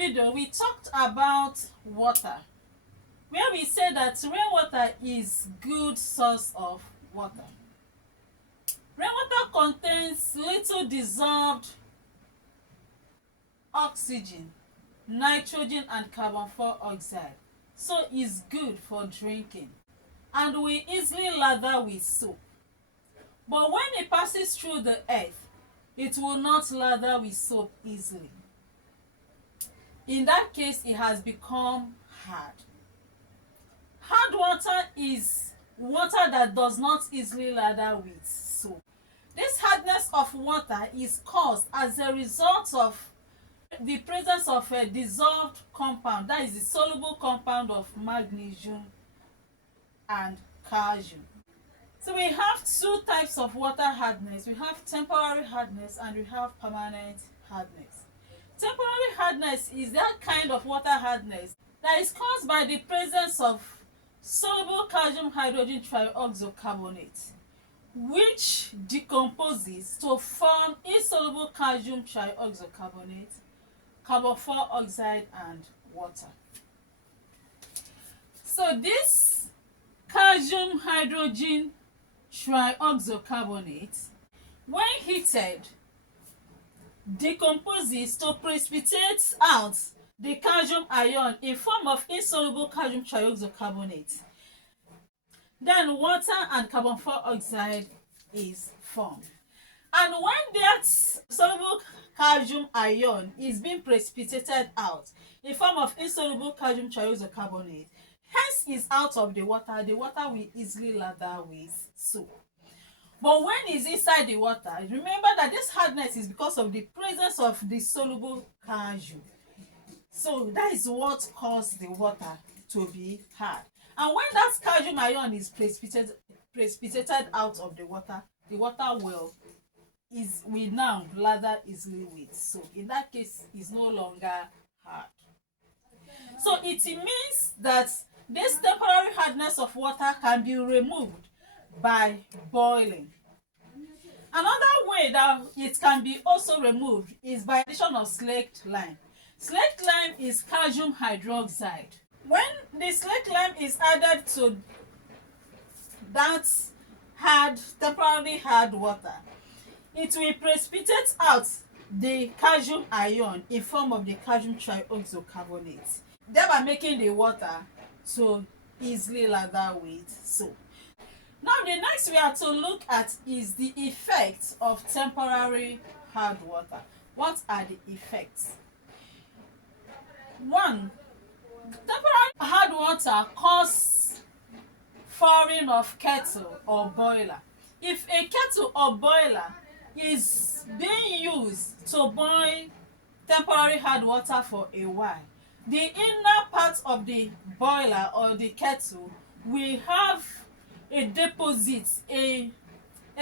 video we talked about water, where we said that rainwater is good source of water. Rainwater contains little dissolved oxygen, nitrogen and carbon dioxide, so it's good for drinking, and we easily lather with soap. But when it passes through the earth, it will not lather with soap easily. In that case, it has become hard. Hard water is water that does not easily lather with soap. This hardness of water is caused as a result of the presence of a dissolved compound, that is the soluble compound of magnesium and calcium. So we have two types of water hardness. We have temporary hardness and we have permanent hardness. Temporary hardness is that kind of water hardness that is caused by the presence of soluble calcium hydrogen trioxocarbonate, which decomposes to form insoluble calcium trioxocarbonate, carbon dioxide and water. So this calcium hydrogen trioxocarbonate, when heated, decomposes to precipitate out the calcium ion in form of insoluble calcium trioxocarbonate. Then water and carbon dioxide is formed. And when that soluble calcium ion is being precipitated out in form of insoluble calcium trioxocarbonate, hence is out of the water will easily lather with soap. But when it's inside the water, remember that this hardness is because of the presence of the soluble calcium. So that is what caused the water to be hard. And when that calcium ion is precipitated out of the water will now lather easily with soap. In that case, it's no longer hard. So it means that this temporary hardness of water can be removed by boiling. Another way that it can be also removed is by addition of slaked lime. Slaked lime is calcium hydroxide. When the slaked lime is added to that temporarily hard water, it will precipitate out the calcium ion in form of the calcium trioxocarbonate, thereby making the water to easily lather with soap. Now the next we are to look at is the effects of temporary hard water. What are the effects? 1. Temporary hard water causes fouring of kettle or boiler. If a kettle or boiler is being used to boil temporary hard water for a while, the inner part of the boiler or the kettle will have a deposit, a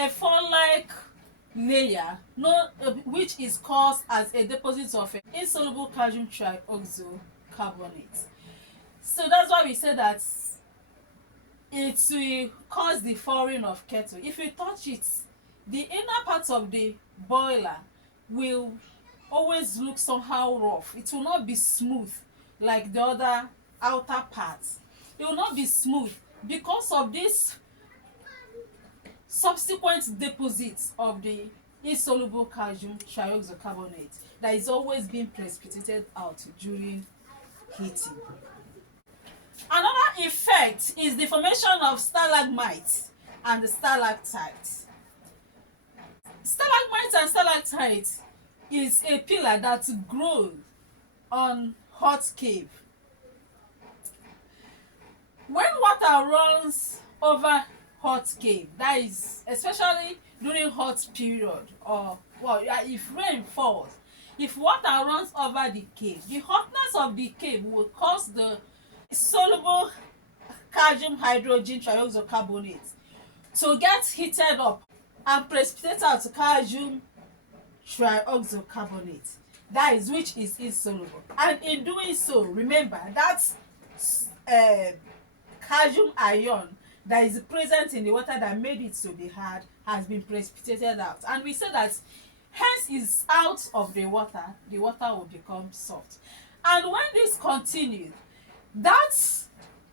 fall-like layer, which is caused as a deposit of insoluble calcium trioxocarbonate. So that's why we say that it will cause the fouring of kettle. If you touch it, the inner part of the boiler will always look somehow rough. It will not be smooth like the other outer parts. It will not be smooth because of this subsequent deposits of the insoluble calcium trioxocarbonate that is always being precipitated out during heating. Another effect is the formation of stalagmites and stalactites. Stalagmites and stalactites is a pillar that grows on hot cave. When water runs over hot cave, that is especially during hot period, or if rain falls, if water runs over the cave, the hotness of the cave will cause the soluble calcium hydrogen trioxocarbonate to get heated up and precipitate out calcium trioxocarbonate, that is which is insoluble. And in doing so, remember that calcium ion that is present in the water that made it to be hard has been precipitated out, and we say that hence is out of the water will become soft. And when this continues, that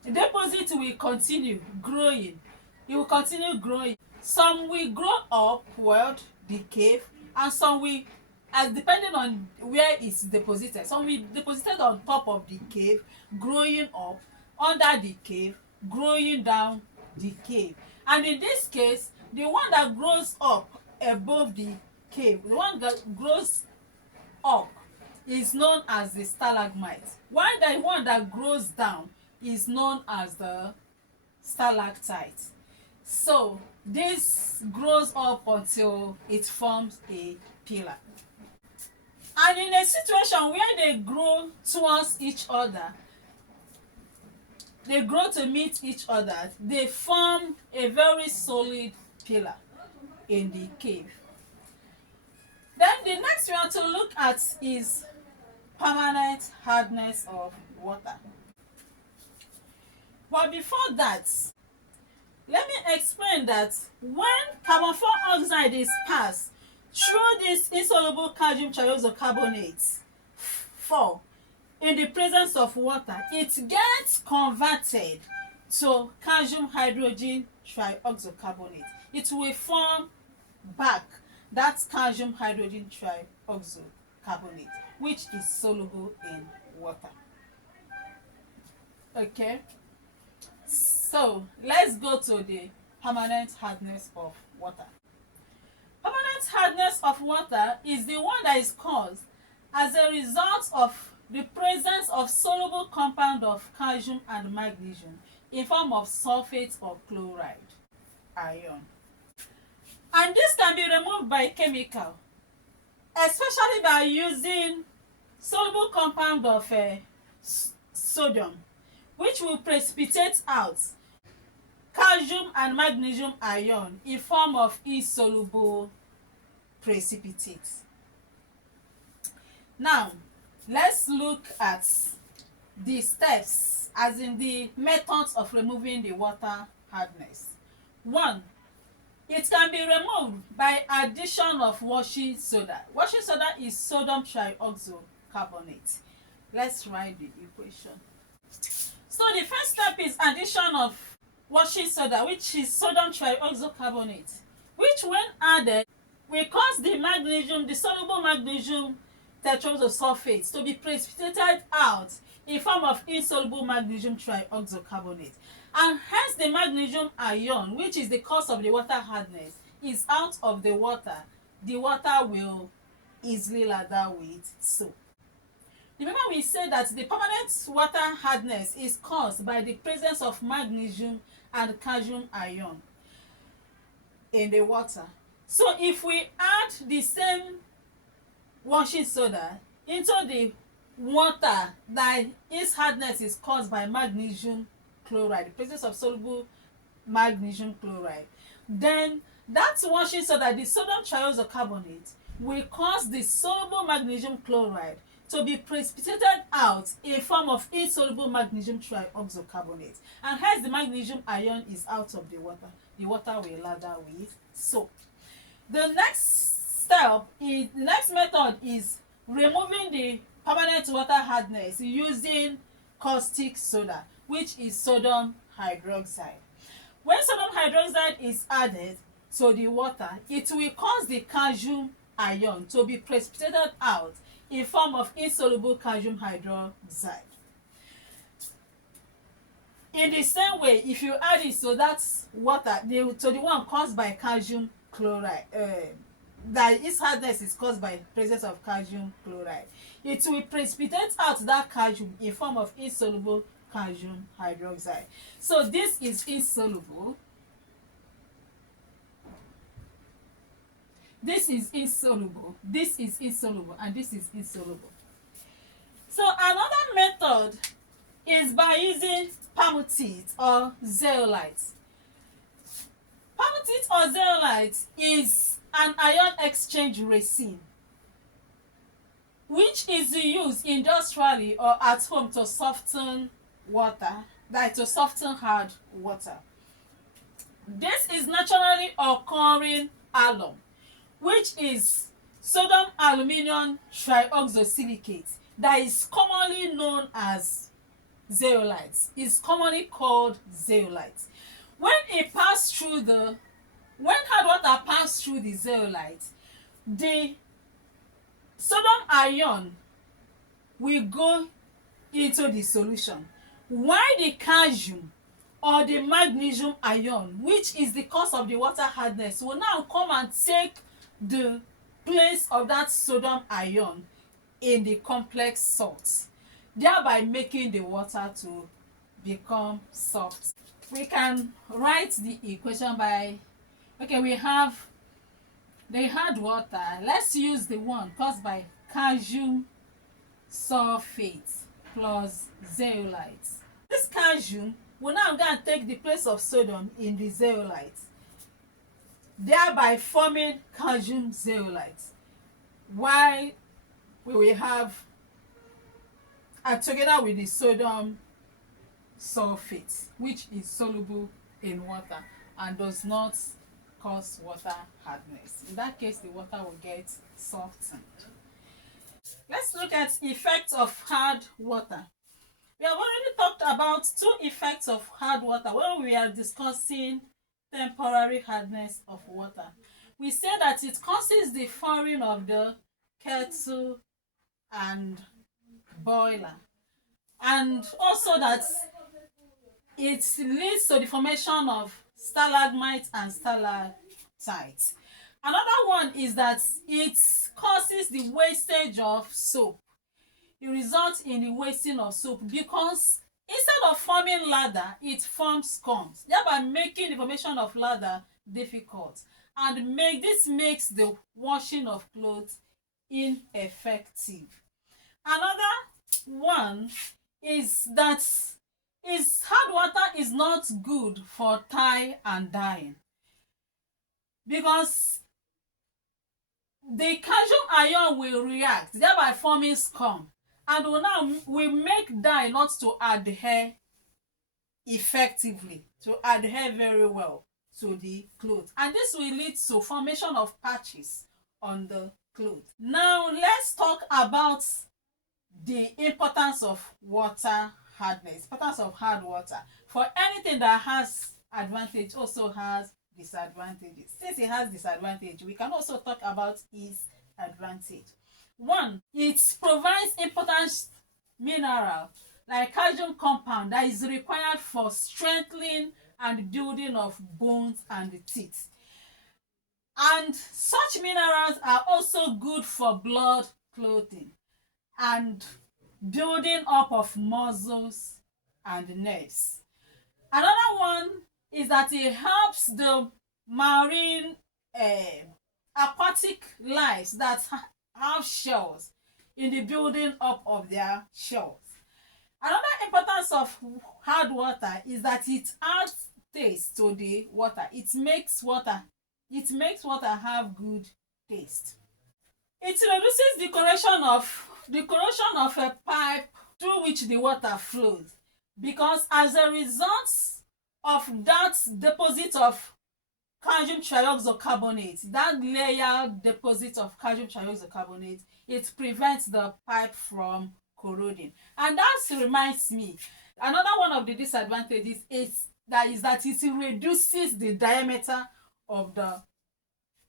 deposit will continue growing. It will continue growing. Some will grow upward the cave, and some will, as depending on where it's deposited, some will deposited on top of the cave, growing up, under the cave, growing down the cave. And in this case, the one that grows up above the cave, the one that grows up, is known as the stalagmite, while the one that grows down is known as the stalactite. So this grows up until it forms a pillar. And in a situation where they grow towards each other, they grow to meet each other, they form a very solid pillar in the cave. Then the next we want to look at is permanent hardness of water. But before that, let me explain that when carbon 4 oxide is passed through this insoluble calcium triazocarbonate 4 in the presence of water, it gets converted to calcium hydrogen trioxocarbonate. It will form back that calcium hydrogen trioxocarbonate, which is soluble in water. Okay, so let's go to the permanent hardness of water. Permanent hardness of water is the one that is caused as a result of the presence of soluble compound of calcium and magnesium in form of sulfate or chloride ion. And this can be removed by chemical, especially by using soluble compound of sodium, which will precipitate out calcium and magnesium ion in form of insoluble precipitate. Now, let's look at the steps, as in the methods of removing the water hardness. 1. It can be removed by addition of washing soda. Washing soda is sodium trioxocarbonate. Let's write the equation. So the first step is addition of washing soda, which is sodium trioxocarbonate, which when added will cause the magnesium, the soluble magnesium tetraoxosulfate, to be precipitated out in form of insoluble magnesium trioxocarbonate. And hence the magnesium ion, which is the cause of the water hardness, is out of the water. The water will easily lather with soap. Remember we said that the permanent water hardness is caused by the presence of magnesium and calcium ion in the water. So if we add the same washing soda into the water that its hardness is caused by magnesium chloride, the presence of soluble magnesium chloride, then that washing soda, the sodium triazocarbonate, will cause the soluble magnesium chloride to be precipitated out in form of insoluble magnesium trioxocarbonate, and hence the magnesium ion is out of the water. The water will lather with soap. The next method is removing the permanent water hardness using caustic soda, which is sodium hydroxide. When sodium hydroxide is added to the water, it will cause the calcium ion to be precipitated out in form of insoluble calcium hydroxide. In the same way, if you add it to that water, to the one caused by calcium chloride, that its hardness is caused by presence of calcium chloride, it will precipitate out that calcium in form of insoluble calcium hydroxide. So this is insoluble. This is insoluble, this is insoluble, and this is insoluble. So another method is by using permutite or zeolite. Permutite or zeolite is an ion exchange resin, which is used industrially or at home to soften water, like to soften hard water. This is naturally occurring alum, which is sodium aluminum trioxosilicate, that is commonly known as zeolites. Is commonly called zeolites. When hard water pass through the zeolite, the sodium ion will go into the solution, while the calcium or the magnesium ion, which is the cause of the water hardness, will now come and take the place of that sodium ion in the complex salts, thereby making the water to become soft. We can write the equation by, okay, we have the hard water. Let's use the one caused by calcium sulfate plus zeolite. This calcium will now go and take the place of sodium in the zeolite, thereby forming calcium zeolite, while we will have, and together with the sodium sulfate, which is soluble in water and does not cause water hardness. In that case, the water will get softened. Let's look at effects of hard water. We have already talked about two effects of hard water when we are discussing temporary hardness of water. We say that it causes the thawing of the kettle and boiler, and also that it leads to the formation of stalagmites and stalactites. Another one is that it causes the wastage of soap. It results in the wasting of soap because instead of forming lather, it forms scums, thereby making the formation of lather difficult, and this makes the washing of clothes ineffective. Another one is that hard water is not good for tie and dyeing because the calcium ion will react, thereby forming scum, and will make dye not to adhere effectively, to adhere very well to the cloth, and this will lead to formation of patches on the cloth. Now let's talk about the importance of water hardness, importance of hard water. For anything that has advantage also has disadvantages. Since it has disadvantage, we can also talk about its advantage. One, it provides important mineral like calcium compound that is required for strengthening and building of bones and teeth. And such minerals are also good for blood clotting and building up of muscles and nerves. Another one is that it helps the marine aquatic lives that have shells in the building up of their shells. Another importance of hard water is that it adds taste to the water. It makes water have good taste. It reduces the corrosion of a pipe through which the water flows, because as a result of that deposit of calcium trioxocarbonate, that layer deposit of calcium trioxocarbonate, it prevents the pipe from corroding. And that reminds me, another one of the disadvantages is that it reduces the diameter of the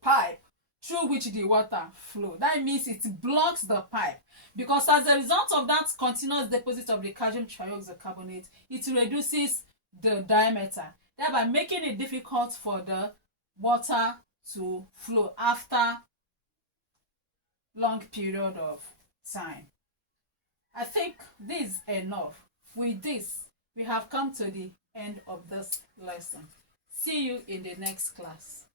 pipe through which the water flows. That means it blocks the pipe, because as a result of that continuous deposit of the calcium trioxocarbonate, it reduces the diameter, thereby making it difficult for the water to flow after long period of time. I think this is enough. With this, we have come to the end of this lesson. See you in the next class.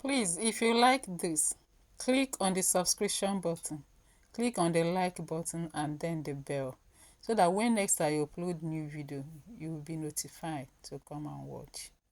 Please, if you like this, click on the subscription button, click on the like button and then the bell, so that when next I upload new video, you will be notified to come and watch.